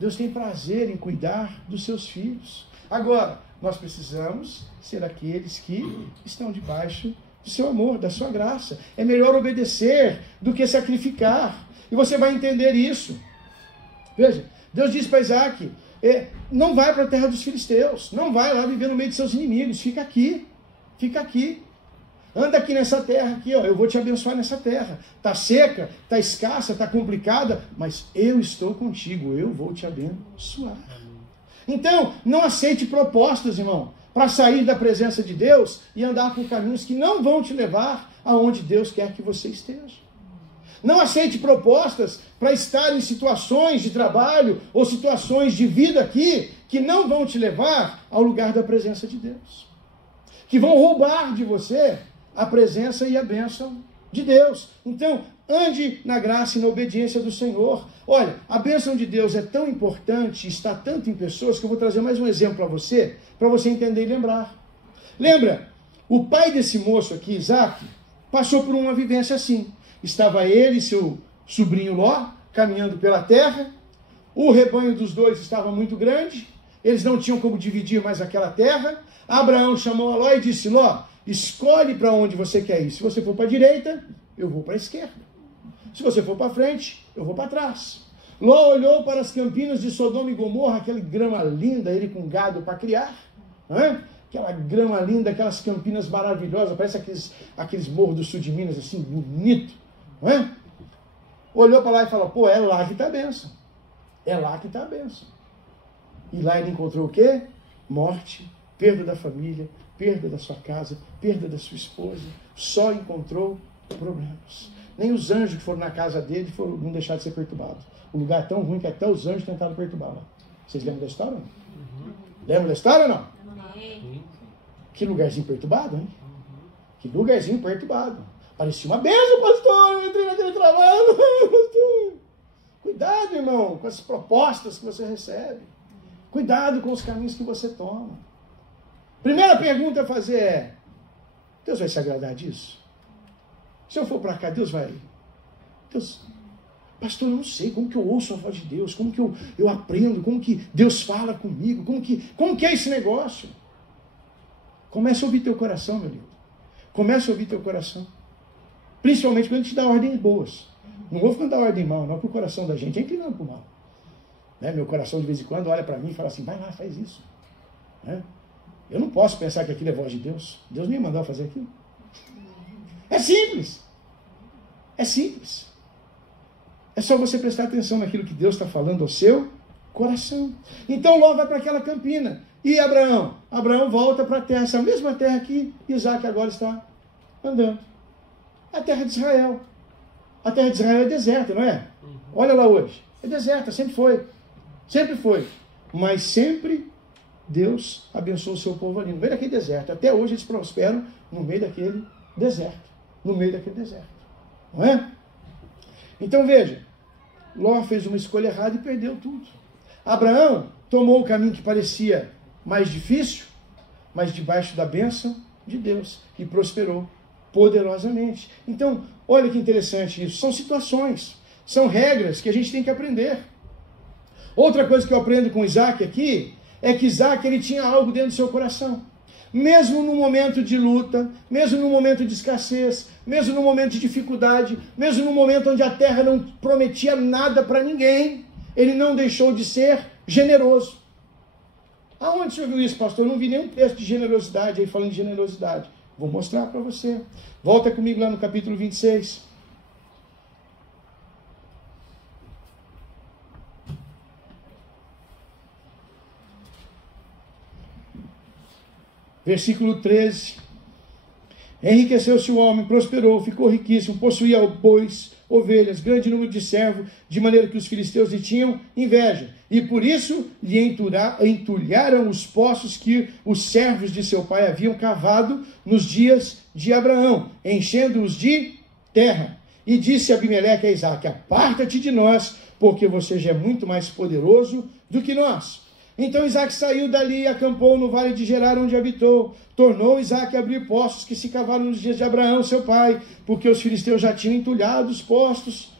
Deus tem prazer em cuidar dos seus filhos. Agora, nós precisamos ser aqueles que estão debaixo do seu amor, da sua graça. É melhor obedecer do que sacrificar. E você vai entender isso. Veja, Deus disse para Isaac, não vai para a terra dos filisteus, não vai lá viver no meio de seus inimigos, fica aqui, fica aqui. Anda aqui nessa terra, aqui, ó, eu vou te abençoar nessa terra. Está seca, está escassa, está complicada, mas eu estou contigo, eu vou te abençoar. Então, não aceite propostas, irmão, para sair da presença de Deus e andar por caminhos que não vão te levar aonde Deus quer que você esteja. Não aceite propostas para estar em situações de trabalho ou situações de vida aqui que não vão te levar ao lugar da presença de Deus. Que vão roubar de você a presença e a bênção de Deus. Então, ande na graça e na obediência do Senhor. Olha, a bênção de Deus é tão importante, está tanto em pessoas, que eu vou trazer mais um exemplo para você entender e lembrar. Lembra, o pai desse moço aqui, Isaac, passou por uma vivência assim. Estava ele e seu sobrinho Ló, caminhando pela terra. O rebanho dos dois estava muito grande. Eles não tinham como dividir mais aquela terra. Abraão chamou a Ló e disse, Ló, escolhe para onde você quer ir. Se você for para a direita, eu vou para a esquerda. Se você for para frente, eu vou para trás. Ló olhou para as campinas de Sodoma e Gomorra, aquela grama linda, ele com gado para criar. Aquela grama linda, aquelas campinas maravilhosas, parece aqueles morros do sul de Minas, assim, bonito. Olhou para lá e falou, pô, é lá que está a bênção. É lá que está a bênção. E lá ele encontrou o quê? Morte, perda da família, perda da sua casa, perda da sua esposa. Só encontrou problemas. Nem os anjos que foram na casa dele não deixaram de ser perturbados. O lugar é tão ruim que até os anjos tentaram perturbá-lo. Vocês lembram da história? Lembram da história ou não? Que lugarzinho perturbado, hein? Que lugarzinho perturbado. Parecia uma bênção, pastor. Eu entrei naquele trabalho. Pastor. Cuidado, irmão, com as propostas que você recebe. Cuidado com os caminhos que você toma. Primeira pergunta a fazer é, Deus vai se agradar disso? Se eu for para cá, Deus vai... Pastor, eu não sei como que eu ouço a voz de Deus, como que eu aprendo, como que Deus fala comigo, como que é esse negócio? Comece a ouvir teu coração, meu lindo. Comece a ouvir teu coração. Principalmente quando te dá ordens boas. Não vou ficar dando ordem mal, não, porque o coração da gente é inclinado para o mal. Meu coração de vez em quando olha para mim e fala assim, vai lá, faz isso. Eu não posso pensar que aquilo é voz de Deus. Deus nem mandou fazer aquilo. É simples. É simples. É só você prestar atenção naquilo que Deus está falando ao seu coração. Então Ló vai para aquela campina. E Abraão? Abraão volta para a terra, essa mesma terra que Isaac agora está andando. A terra de Israel. A terra de Israel é deserta, não é? Olha lá hoje. É deserta, sempre foi. Sempre foi. Mas sempre Deus abençoa o seu povo ali, no meio daquele deserto. Até hoje eles prosperam no meio daquele deserto. No meio daquele deserto. Não é? Então veja, Ló fez uma escolha errada e perdeu tudo. Abraão tomou o caminho que parecia mais difícil, mas debaixo da bênção de Deus, e prosperou poderosamente. Então, olha que interessante isso. São situações, são regras que a gente tem que aprender. Outra coisa que eu aprendo com Isaac aqui, é que Isaac ele tinha algo dentro do seu coração. Mesmo no momento de luta, mesmo no momento de escassez, mesmo no momento de dificuldade, mesmo no momento onde a terra não prometia nada para ninguém, ele não deixou de ser generoso. Aonde você viu isso, pastor? Eu não vi nenhum texto de generosidade aí falando de generosidade. Vou mostrar para você. Volta comigo lá no capítulo 26. Versículo 13. Enriqueceu-se o homem, prosperou, ficou riquíssimo, possuía bois, ovelhas, grande número de servos, de maneira que os filisteus lhe tinham inveja. E por isso lhe entulharam os poços que os servos de seu pai haviam cavado nos dias de Abraão, enchendo-os de terra. E disse Abimeleque a Isaque: aparta-te de nós, porque você já é muito mais poderoso do que nós. Então Isaque saiu dali e acampou no vale de Gerar, onde habitou. Tornou Isaque a abrir poços que se cavaram nos dias de Abraão, seu pai, porque os filisteus já tinham entulhado os poços,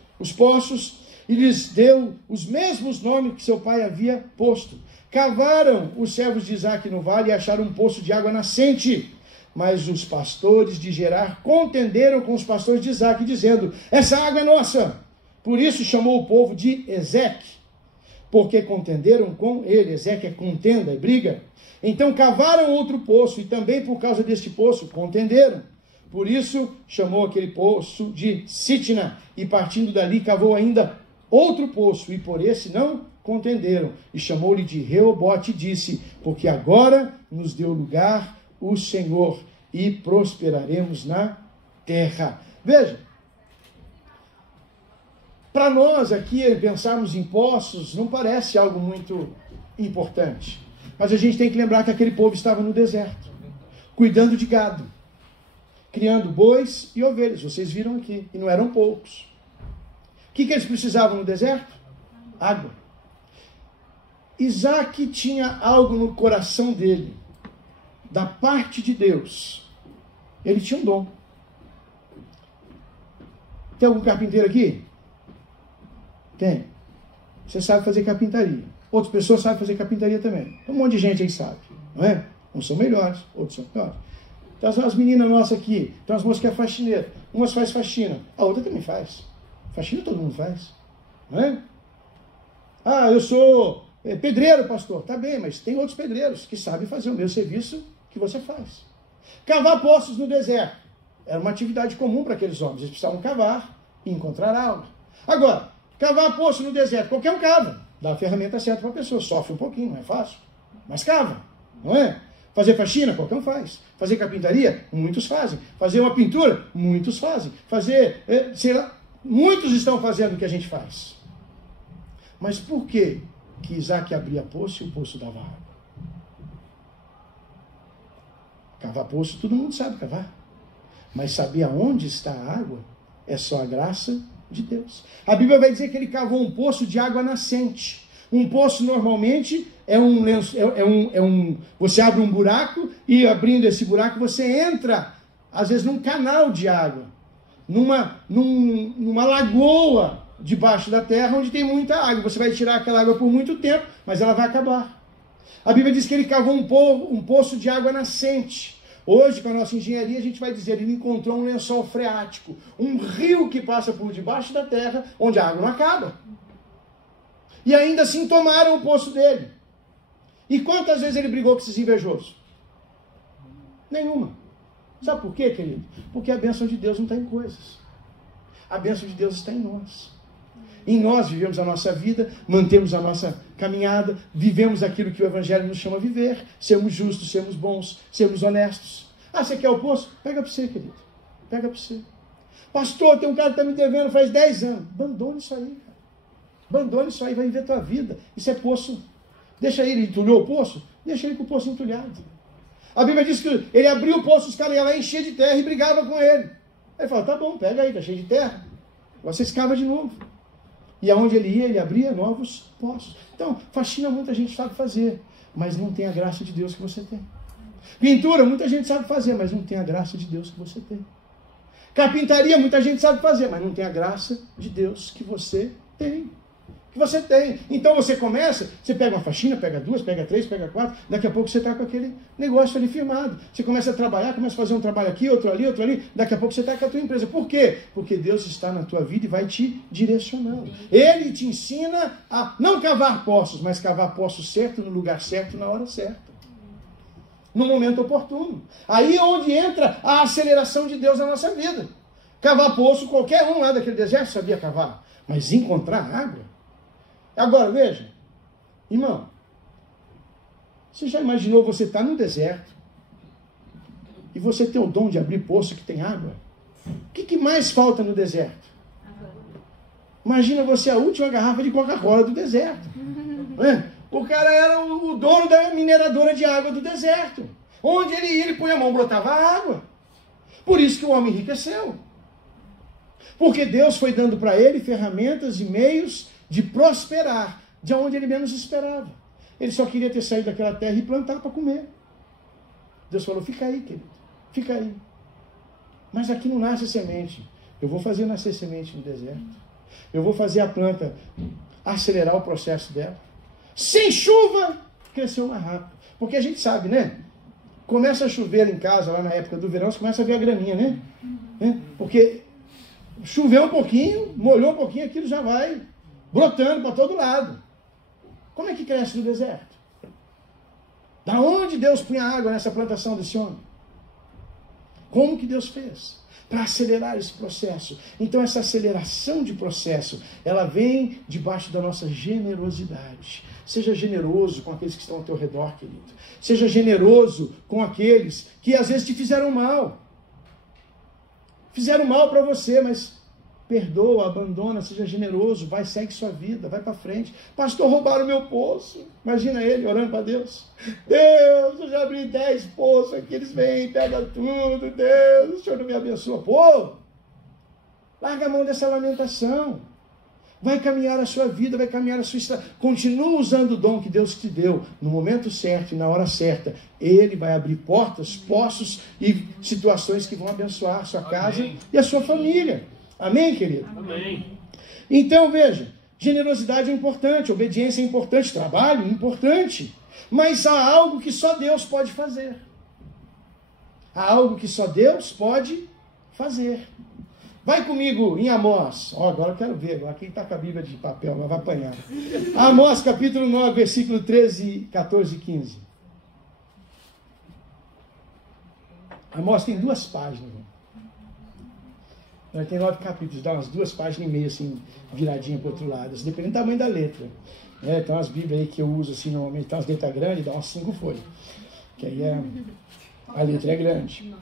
e lhes deu os mesmos nomes que seu pai havia posto. Cavaram os servos de Isaque no vale e acharam um poço de água nascente. Mas os pastores de Gerar contenderam com os pastores de Isaque, dizendo: essa água é nossa. Por isso chamou o povo de Ezeque, porque contenderam com ele. Ezeque é contenda, é briga. Então cavaram outro poço, e também por causa deste poço contenderam. Por isso chamou aquele poço de Sitna, e partindo dali cavou ainda outro poço, e por esse não contenderam. E chamou-lhe de Reobote, e disse: porque agora nos deu lugar o Senhor, e prosperaremos na terra. Veja, para nós aqui pensarmos em poços não parece algo muito importante. Mas a gente tem que lembrar que aquele povo estava no deserto, cuidando de gado, criando bois e ovelhas. Vocês viram aqui, e não eram poucos. O que eles precisavam no deserto? Água. Isaque tinha algo no coração dele, da parte de Deus. Ele tinha um dom. Tem algum carpinteiro aqui? Tem. Você sabe fazer carpintaria. Outras pessoas sabem fazer carpintaria também. Tem um monte de gente aí sabe, não é? Uns são melhores, outros são piores. Então as meninas nossas aqui, tem umas moças que é faxineira. Umas faz faxina, a outra também faz. Faxina todo mundo faz, não é? Ah, eu sou pedreiro, pastor. Tá bem, mas tem outros pedreiros que sabem fazer o mesmo serviço que você faz. Cavar poços no deserto era uma atividade comum para aqueles homens. Eles precisavam cavar e encontrar água. Agora, cavar poço no deserto, qualquer um cava. Dá a ferramenta certa para a pessoa. Sofre um pouquinho, não é fácil. Mas cava, não é? Fazer faxina, qualquer um faz. Fazer carpintaria, muitos fazem. Fazer uma pintura, muitos fazem. Fazer, sei lá, muitos estão fazendo o que a gente faz. Mas por que Isaque abria poço e o poço dava água? Cavar poço, todo mundo sabe cavar. Mas saber aonde está a água é só a graça de Deus. A Bíblia vai dizer que ele cavou um poço de água nascente. Um poço normalmente você abre um buraco e abrindo esse buraco você entra, às vezes, num canal de água, numa lagoa debaixo da terra onde tem muita água. Você vai tirar aquela água por muito tempo, mas ela vai acabar. A Bíblia diz que ele cavou um poço de água nascente. Hoje, com a nossa engenharia, a gente vai dizer, ele encontrou um lençol freático, um rio que passa por debaixo da terra, onde a água não acaba. E ainda assim tomaram o poço dele. E quantas vezes ele brigou com esses invejosos? Nenhuma. Sabe por quê, querido? Porque a bênção de Deus não está em coisas. A bênção de Deus está em nós. Em nós vivemos a nossa vida, mantemos a nossa caminhada, vivemos aquilo que o Evangelho nos chama a viver, sermos justos, sermos bons, sermos honestos. Ah, você quer o poço? Pega para você, querido. Pega para você. Pastor, tem um cara que está me devendo faz 10 anos. Abandone isso aí, cara. Abandone isso aí, vai viver a tua vida. Isso é poço. Deixa ele entulhou o poço, deixa ele com o poço entulhado. A Bíblia diz que ele abriu o poço, os caras iam lá encher de terra e brigavam com ele. Ele falou, tá bom, pega aí, tá cheio de terra. Agora você escava de novo. E aonde ele ia, ele abria novos poços. Então, faxina muita gente sabe fazer, mas não tem a graça de Deus que você tem. Pintura, muita gente sabe fazer, mas não tem a graça de Deus que você tem. Carpintaria, muita gente sabe fazer, mas não tem a graça de Deus que você tem. Que você tem. Então você começa, você pega uma faxina, pega 2, pega 3, pega 4, daqui a pouco você está com aquele negócio ali firmado. Você começa a trabalhar, começa a fazer um trabalho aqui, outro ali, daqui a pouco você está com a tua empresa. Por quê? Porque Deus está na tua vida e vai te direcionando. Ele te ensina a não cavar poços, mas cavar poços certo, no lugar certo, na hora certa. No momento oportuno. Aí é onde entra a aceleração de Deus na nossa vida. Cavar poço, qualquer um lá daquele deserto sabia cavar, mas encontrar água. Agora, veja, irmão, você já imaginou você estar no deserto e você ter o dom de abrir poço que tem água? O que mais falta no deserto? Imagina você a última garrafa de Coca-Cola do deserto. O cara era o dono da mineradora de água do deserto. Onde ele ia, ele põe a mão, brotava água. Por isso que o homem enriqueceu. Porque Deus foi dando para ele ferramentas e meios de prosperar, de onde ele menos esperava. Ele só queria ter saído daquela terra e plantar para comer. Deus falou, fica aí, querido, fica aí. Mas aqui não nasce semente. Eu vou fazer nascer semente no deserto. Eu vou fazer a planta acelerar o processo dela. Sem chuva, cresceu mais rápido. Porque a gente sabe, né? Começa a chover em casa, lá na época do verão, você começa a ver a graminha, né? Porque choveu um pouquinho, molhou um pouquinho, aquilo já vai brotando para todo lado. Como é que cresce no deserto? Da onde Deus punha água nessa plantação desse homem? Como que Deus fez? Para acelerar esse processo. Então essa aceleração de processo, ela vem debaixo da nossa generosidade. Seja generoso com aqueles que estão ao teu redor, querido. Seja generoso com aqueles que às vezes te fizeram mal. Fizeram mal para você, mas perdoa, abandona, seja generoso, vai, segue sua vida, vai para frente. Pastor, roubaram meu poço. Imagina ele orando para Deus. Deus, eu já abri 10 poços aqui, eles vêm, pegam tudo. Deus, o Senhor não me abençoa. Pô, larga a mão dessa lamentação. Vai caminhar a sua vida, vai caminhar a sua estrada. Continua usando o dom que Deus te deu no momento certo e na hora certa. Ele vai abrir portas, poços e situações que vão abençoar a sua casa e a sua família. Amém, querido? Amém. Então, veja, generosidade é importante, obediência é importante, trabalho é importante, mas há algo que só Deus pode fazer. Há algo que só Deus pode fazer. Vai comigo em Amós. Agora eu quero ver, agora quem está com a Bíblia de papel, mas vai apanhar. Amós, capítulo 9, versículo 13, 14 e 15. Amós tem 2 páginas. Tem 9 capítulos, dá umas 2 páginas e meia, assim, viradinha para o outro lado, assim, dependendo do tamanho da letra. Tem umas bíblias aí que eu uso, assim, normalmente, tem umas letras grandes, dá umas 5 folhas. Que aí a letra é grande.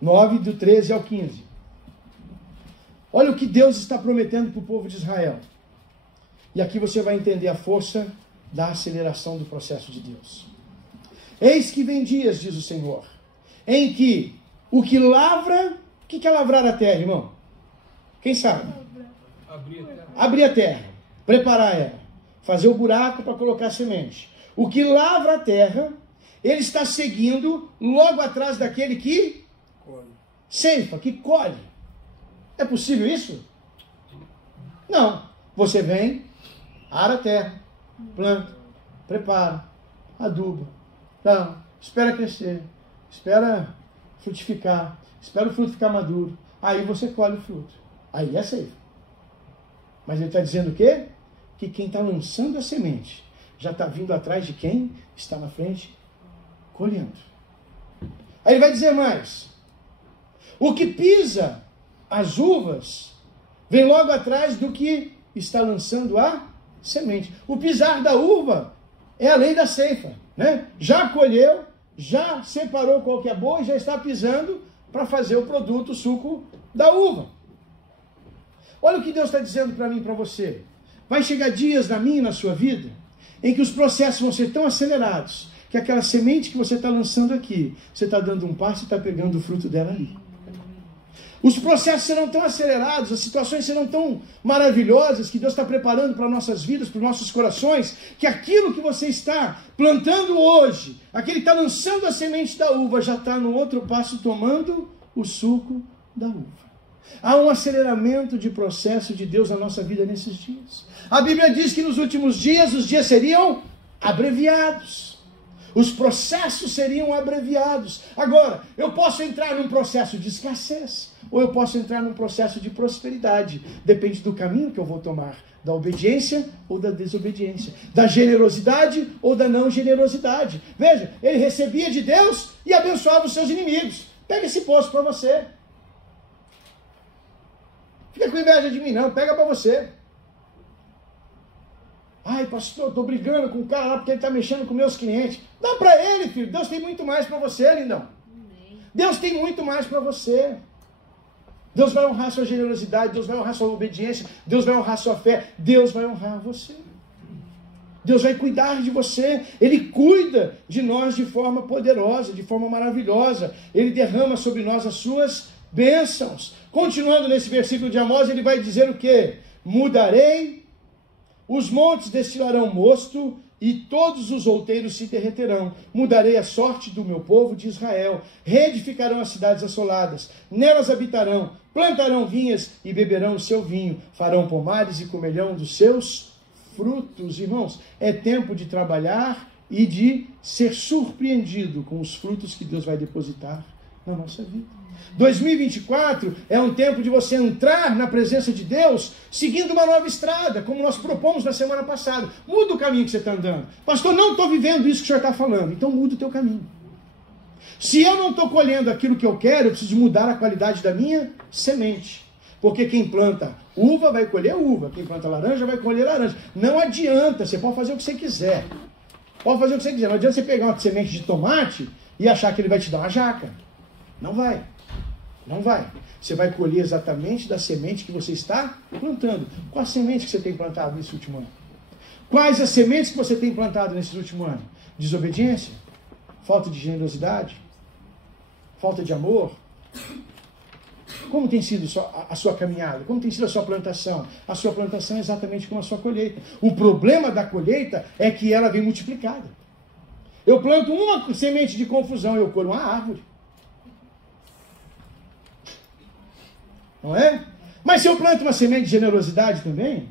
9, do 13 ao 15. Olha o que Deus está prometendo para o povo de Israel. E aqui você vai entender a força da aceleração do processo de Deus. Eis que vem dias, diz o Senhor, em que o que lavra... O que é lavrar a terra, irmão? Quem sabe? Abrir a terra. Preparar ela. Fazer o buraco para colocar a semente. O que lavra a terra, ele está seguindo logo atrás daquele que ceifa, que colhe. É possível isso? Não. Você vem, ara a terra, planta, prepara, aduba. Não. Espera crescer. Espera frutificar. Espera o fruto ficar maduro. Aí você colhe o fruto. Aí é ceifa. Mas ele está dizendo o quê? Que quem está lançando a semente já está vindo atrás de quem está na frente colhendo. Aí ele vai dizer mais. O que pisa as uvas vem logo atrás do que está lançando a semente. O pisar da uva é a lei da ceifa, né? Já colheu, já separou qual que é boa e já está pisando para fazer o produto, o suco da uva. Olha o que Deus está dizendo para mim e para você. Vai chegar dias na minha e na sua vida em que os processos vão ser tão acelerados que aquela semente que você está lançando aqui, você está dando um passo e está pegando o fruto dela ali. Os processos serão tão acelerados, as situações serão tão maravilhosas que Deus está preparando para nossas vidas, para os nossos corações, que aquilo que você está plantando hoje, aquele que está lançando a semente da uva, já está no outro passo tomando o suco da uva. Há um aceleramento de processo de Deus na nossa vida nesses dias. A Bíblia diz que nos últimos dias, os dias seriam abreviados. Os processos seriam abreviados. Agora, eu posso entrar num processo de escassez, ou eu posso entrar num processo de prosperidade. Depende do caminho que eu vou tomar, da obediência ou da desobediência, da generosidade ou da não generosidade. Veja, ele recebia de Deus e abençoava os seus inimigos. Pega esse poço para você. Fica com inveja de mim não, pega para você. Ai, pastor, estou brigando com o cara lá porque ele está mexendo com meus clientes. Dá para ele, filho. Deus tem muito mais para você, lindão. Deus tem muito mais para você. Deus vai honrar sua generosidade, Deus vai honrar sua obediência, Deus vai honrar sua fé, Deus vai honrar você. Deus vai cuidar de você. Ele cuida de nós de forma poderosa, de forma maravilhosa. Ele derrama sobre nós as suas bênçãos. Continuando nesse versículo de Amós, ele vai dizer o quê? Mudarei, os montes destilarão mosto e todos os outeiros se derreterão. Mudarei a sorte do meu povo de Israel. Reedificarão as cidades assoladas. Nelas habitarão, plantarão vinhas e beberão o seu vinho. Farão pomares e comerão dos seus frutos. Irmãos, é tempo de trabalhar e de ser surpreendido com os frutos que Deus vai depositar na nossa vida. 2024 é um tempo de você entrar na presença de Deus seguindo uma nova estrada, como nós propomos na semana passada. Muda o caminho que você está andando. Pastor, não estou vivendo isso que o senhor está falando. Então muda o teu caminho. Se eu não estou colhendo aquilo que eu quero, eu preciso mudar a qualidade da minha semente. Porque quem planta uva vai colher uva, quem planta laranja vai colher laranja. Não adianta, você pode fazer o que você quiser. Pode fazer o que você quiser. Não adianta você pegar uma semente de tomate e achar que ele vai te dar uma jaca. Não vai. Não vai. Você vai colher exatamente da semente que você está plantando. Qual a semente que você tem plantado nesse último ano? Quais as sementes que você tem plantado nesse último ano? Desobediência? Falta de generosidade? Falta de amor? Como tem sido a sua caminhada? Como tem sido a sua plantação? A sua plantação é exatamente como a sua colheita. O problema da colheita é que ela vem multiplicada. Eu planto uma semente de confusão, eu colho uma árvore. Não é? Mas se eu planto uma semente de generosidade também,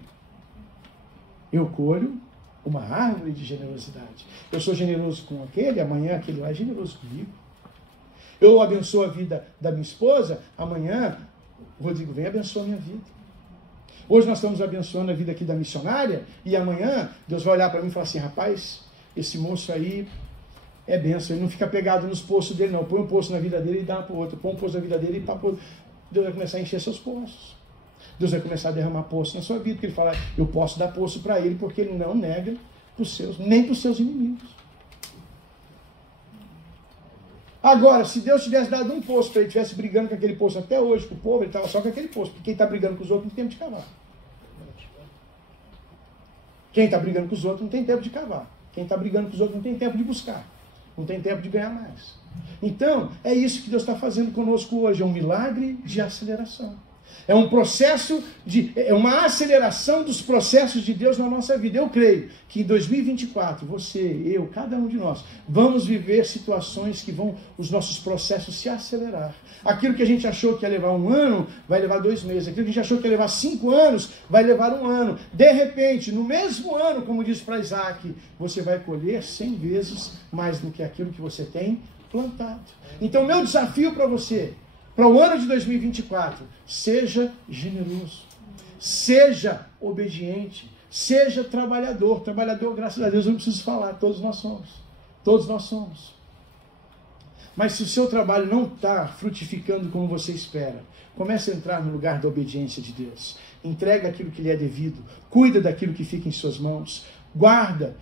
eu colho uma árvore de generosidade. Eu sou generoso com aquele, amanhã aquele lá é generoso comigo. Eu abençoo a vida da minha esposa, amanhã o Rodrigo vem e abençoa a minha vida. Hoje nós estamos abençoando a vida aqui da missionária, e amanhã Deus vai olhar para mim e falar assim, rapaz, esse moço aí é benção, ele não fica pegado nos poços dele não, põe um poço na vida dele e dá para o outro, põe um poço na vida dele e dá para o outro. Deus vai começar a encher seus poços. Deus vai começar a derramar poço na sua vida, porque ele fala, eu posso dar poço para ele, porque ele não nega nem para os seus inimigos. Agora, se Deus tivesse dado um poço para ele, estivesse brigando com aquele poço até hoje, com o povo, ele estava só com aquele poço, porque quem está brigando com os outros não tem tempo de cavar. Quem está brigando com os outros não tem tempo de cavar. Quem está brigando com os outros não tem tempo de buscar. Não tem tempo de ganhar mais. Então, é isso que Deus está fazendo conosco hoje. É um milagre de aceleração. É um processo é uma aceleração dos processos de Deus na nossa vida. Eu creio que em 2024, você, eu, cada um de nós, vamos viver situações que vão, os nossos processos se acelerar. Aquilo que a gente achou que ia levar 1 ano, vai levar 2 meses. Aquilo que a gente achou que ia levar 5 anos, vai levar 1 ano. De repente, no mesmo ano, como diz para Isaac, você vai colher 100 vezes mais do que aquilo que você tem plantado. Então, meu desafio para você, para o ano de 2024, seja generoso, seja obediente, seja trabalhador. Trabalhador, graças a Deus, eu não preciso falar, todos nós somos. Todos nós somos. Mas se o seu trabalho não está frutificando como você espera, comece a entrar no lugar da obediência de Deus. Entrega aquilo que lhe é devido. Cuida daquilo que fica em suas mãos. Guarda.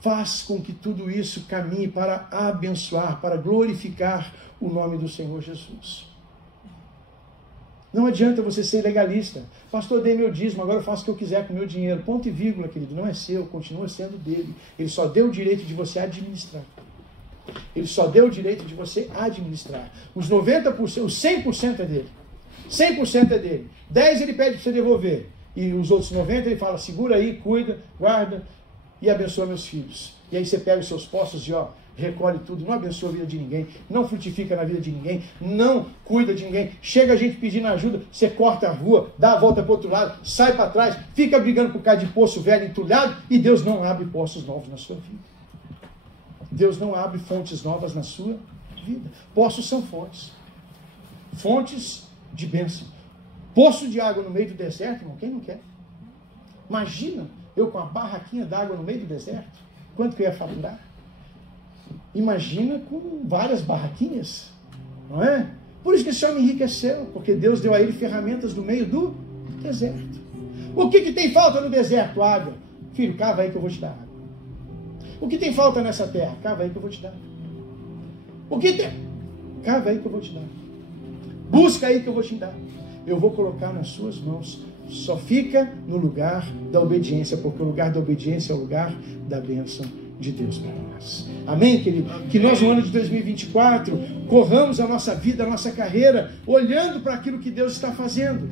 Faz com que tudo isso caminhe para abençoar, para glorificar o nome do Senhor Jesus. Não adianta você ser legalista. Pastor, dei meu dízimo, agora eu faço o que eu quiser com o meu dinheiro. Ponto e vírgula, querido. Não é seu, continua sendo dele. Ele só deu o direito de você administrar. Ele só deu o direito de você administrar. Os 90%, os 100% é dele. 100% é dele. 10% ele pede para você devolver. E os outros 90% ele fala, segura aí, cuida, guarda e abençoa meus filhos. E aí você pega os seus postos e recolhe tudo, não abençoa a vida de ninguém, não frutifica na vida de ninguém, não cuida de ninguém. Chega a gente pedindo ajuda, você corta a rua, dá a volta para o outro lado, sai para trás, fica brigando por causa de poço velho entulhado e Deus não abre poços novos na sua vida. Deus não abre fontes novas na sua vida. Poços são fontes. Fontes de bênção. Poço de água no meio do deserto, irmão, quem não quer? Imagina eu com a barraquinha d'água no meio do deserto. Quanto que eu ia faturar? Imagina com várias barraquinhas, não é? Por isso que esse homem enriqueceu, porque Deus deu a ele ferramentas no meio do deserto. O que tem falta no deserto? Água. Filho, cava aí que eu vou te dar água. O que tem falta nessa terra? Cava aí que eu vou te dar. O que tem? Cava aí que eu vou te dar. Busca aí que eu vou te dar. Eu vou colocar nas suas mãos. Só fica no lugar da obediência, porque o lugar da obediência é o lugar da bênção de Deus para nós. Amém, querido? Amém. Que nós, no ano de 2024, corramos a nossa vida, a nossa carreira, olhando para aquilo que Deus está fazendo.